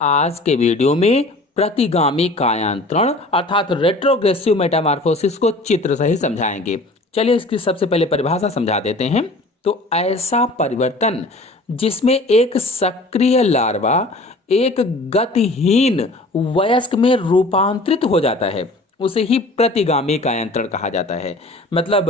आज के वीडियो में प्रतिगामी कायांतरण अर्थात रेट्रोग्रेसिव मेटामॉर्फोसिस को चित्र सहित समझाएंगे। चलिए इसकी सबसे पहले परिभाषा समझा देते हैं। तो ऐसा परिवर्तन जिसमें एक सक्रिय लार्वा एक गतिहीन वयस्क में रूपांतरित हो जाता है उसे ही प्रतिगामी कायांतरण कहा जाता है। मतलब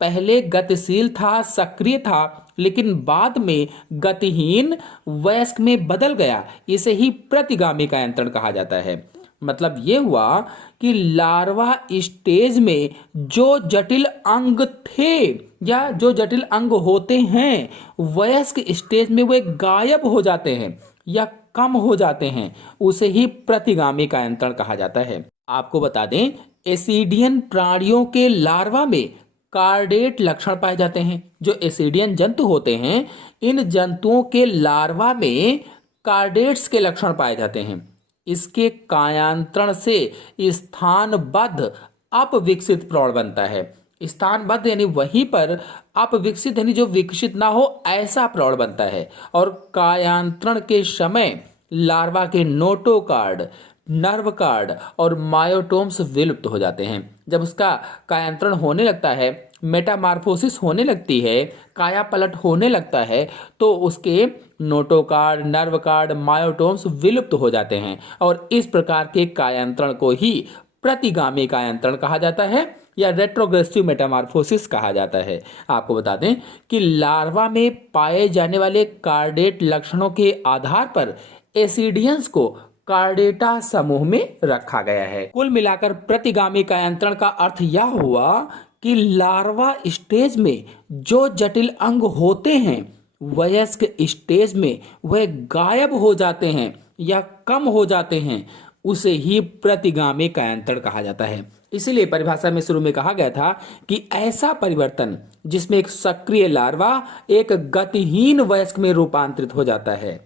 पहले गतिशील था, सक्रिय था, लेकिन बाद में गतिहीन वयस्क में बदल गया, इसे ही प्रतिगामी कायांतरण कहा जाता है। मतलब ये हुआ कि लार्वा स्टेज में जो जटिल अंग थे या जो जटिल अंग होते हैं वयस्क स्टेज में वे गायब हो जाते हैं या कम हो जाते हैं, उसे ही प्रतिगामी कायांतरण कहा जाता है। आपको बता दें, एसिडियन प्राणियों के लार्वा में कार्डेट लक्षण पाए जाते हैं। जो एसिडियन जंतु होते हैं, इन जंतुओं के लार्वा में कार्डेट्स के लक्षण पाए जाते हैं। इसके कायांतरण से स्थानबद्ध अपविकसित प्रौढ़ बनता है। स्थानबद्ध यानी वहीं पर, अपविकसित यानी जो विकसित ना हो ऐसा प्रौढ़ बनता है। और कायांतरण के समय लार्वा के नोटोकार्ड, नर्व कार्ड और मायोटोम्स विलुप्त हो जाते हैं। जब उसका कायांतरण होने लगता है, मेटामार्फोसिस होने लगती है, काया पलट होने लगता है, तो उसके नोटोकार्ड, नर्व कार्ड, मायोटोम्स विलुप्त हो जाते हैं। और इस प्रकार के कायांतरण को ही प्रतिगामी कायांतरण कहा जाता है या रेट्रोग्रेसिव मेटामॉर्फोसिस कहा जाता है। आपको बता दें कि लार्वा में पाए जाने वाले कार्डेट लक्षणों के आधार पर एसिडियंस को कार्डेटा समूह में रखा गया है। कुल मिलाकर प्रतिगामी कायांतरण का अर्थ यह हुआ कि लार्वा स्टेज में जो जटिल अंग होते हैं वयस्क स्टेज में वह गायब हो जाते हैं या कम हो जाते हैं, उसे ही प्रतिगामी कायांतरण कहा जाता है। इसीलिए परिभाषा में शुरू में कहा गया था कि ऐसा परिवर्तन जिसमें एक सक्रिय लार्वा एक गतिहीन वयस्क में रूपांतरित हो जाता है।